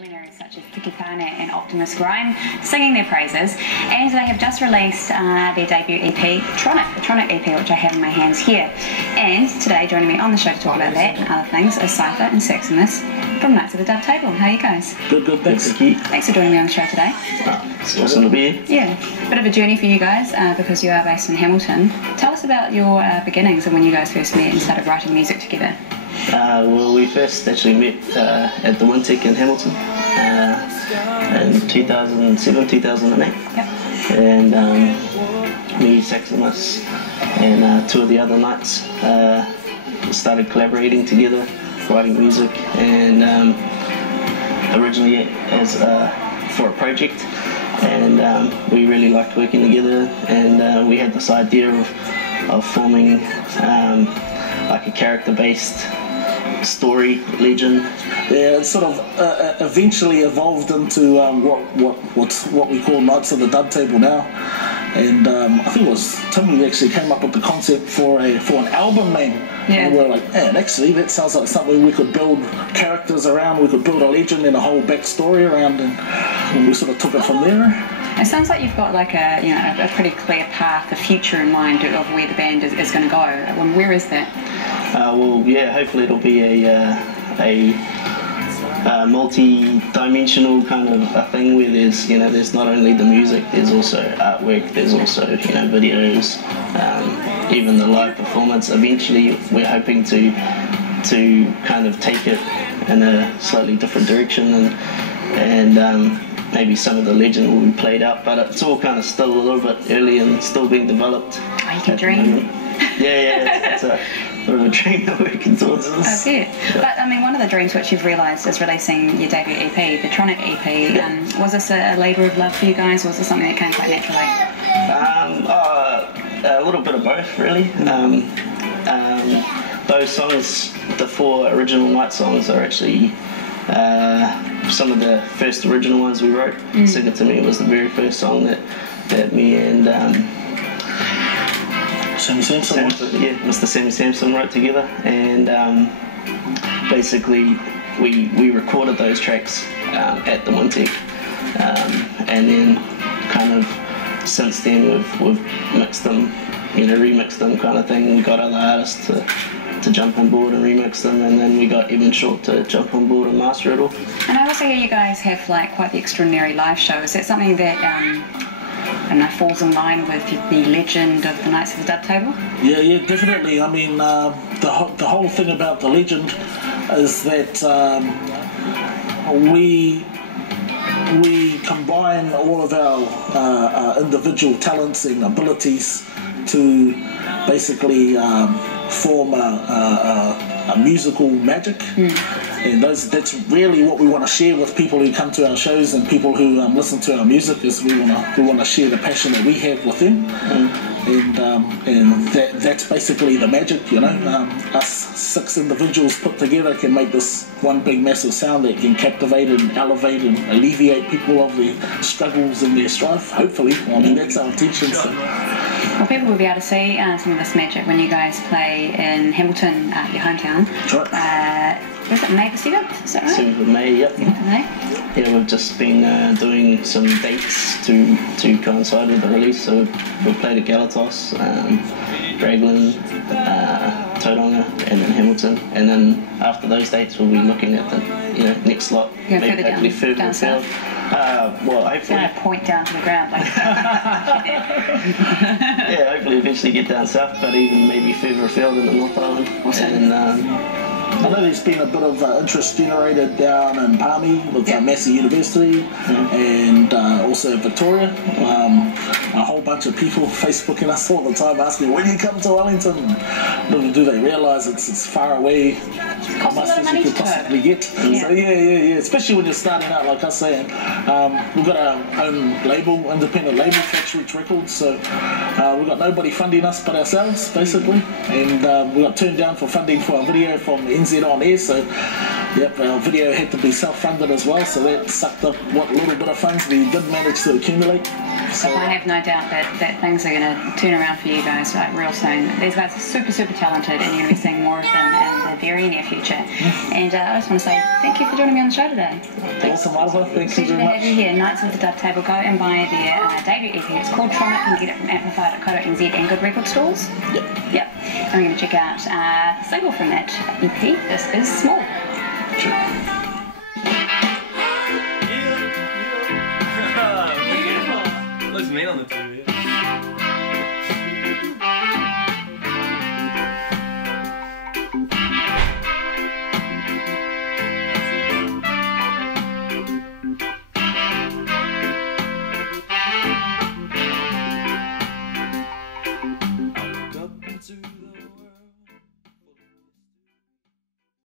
Winners such as Kiki Pane and Optimus Grime singing their praises, and they have just released their debut EP, the Tronic EP, which I have in my hands here. And today, joining me on the show to talk about that and other things is Cypher and Saximus from Knights of the Dove Table. How are you guys? Good, thanks, Kiki. Thanks for joining me on the show today. It's awesome to be here. Yeah, bit of a journey for you guys because you are based in Hamilton. Tell us about your beginnings and when you guys first met and started writing music together. Well, we first actually met at the Wintec in Hamilton in 2007, 2008. Yep. And me, Saximus, and two of the other Knights started collaborating together, writing music, and originally as for a project. And we really liked working together, and we had this idea of forming like a character-based story legend. Yeah, it sort of eventually evolved into what we call Knights of the Dove Table now, and I think it was Tim who actually came up with the concept for an album name. Yeah. And we're like, man, actually that sounds like something we could build characters around. We could build a legend and a whole backstory around, and we sort of took it from there. It sounds like you've got like a pretty clear path, a future in mind of where the band is going to go. Where is that? Well, yeah, hopefully it'll be a multi-dimensional kind of a thing where there's not only the music, there's also artwork, there's also videos, even the live performance. Eventually, we're hoping to kind of take it in a slightly different direction, and maybe some of the legend will be played out, but it's all kind of still a little bit early and still being developed. Oh, you can dream. Yeah, it's a bit of a dream that we're working towards. I bet. But I mean, one of the dreams which you've realised is releasing your debut EP, the Tronic EP. Was this a labour of love for you guys, or was this something that came quite naturally? A little bit of both, really. Those songs, the 4 original Night songs, are actually some of the first original ones we wrote. Sing It To Me was the very first song that me and Sammy Sampson. Mr. Sammy Sampson wrote together, and basically we recorded those tracks at the Wintec, and then kind of since then we've mixed them, remixed them kind of thing. We got other artists to jump on board and remix them, and then we got Evan Short to jump on board and master it all. And I also hear you guys have like quite the extraordinary live show. Is that something that falls in line with the legend of the Knights of the Dove Table? Yeah, definitely. I mean, the whole thing about the legend is that we combine all of our individual talents and abilities to basically form a musical magic, and that's really what we want to share with people who come to our shows and people who listen to our music. Is we want to share the passion that we have with them, and that's basically the magic. Us 6 individuals put together can make this one big massive sound that can captivate and elevate and alleviate people of their struggles and their strife. Hopefully, I mean that's our intention. So. Well, people will be able to see some of this magic when you guys play in Hamilton, your hometown. That's right. Was it May the 7th? Is that right? 7th of May, yep. 7th of May? Yeah, we've just been doing some dates to coincide with the release. So we've played at Galatos, Dragland, Tauranga, and then Hamilton. And then after those dates, we'll be looking at the next slot. Yeah, further down south. Well, hopefully. It's going to point down to the ground. Yeah, hopefully eventually get down south, but even maybe further afield in the North Island. Awesome. And, I know there's been a bit of interest generated down in Palmy with Massey University, and also Victoria. A whole bunch of people Facebooking us all the time asking, when you come to Wellington? Little do they realise it's far away, how much as you could possibly get. Yeah. So yeah, especially when you're starting out like us saying. We've got our own label, independent label, Catch Reach Records, so we've got nobody funding us but ourselves, basically. And we got turned down for funding for our video from the NZ NZ on air, so yep, our video had to be self-funded as well, so that sucked up what little bit of funds we did manage to accumulate. So, I have no doubt that things are going to turn around for you guys like real soon. These guys are super, super talented, and you're going to be seeing more of them in the very near future. And I just want to say thank you for joining me on the show today. awesome, Alva. Thank you Pleasure very to have much. you here. Knights of the Dove Table. Go and buy their debut EP. It's called Tronic. You can get it from amplify.co.nz and good record stores. Yep. And we're going to check out the single from that EP. This is Small. Looks mean on the TV.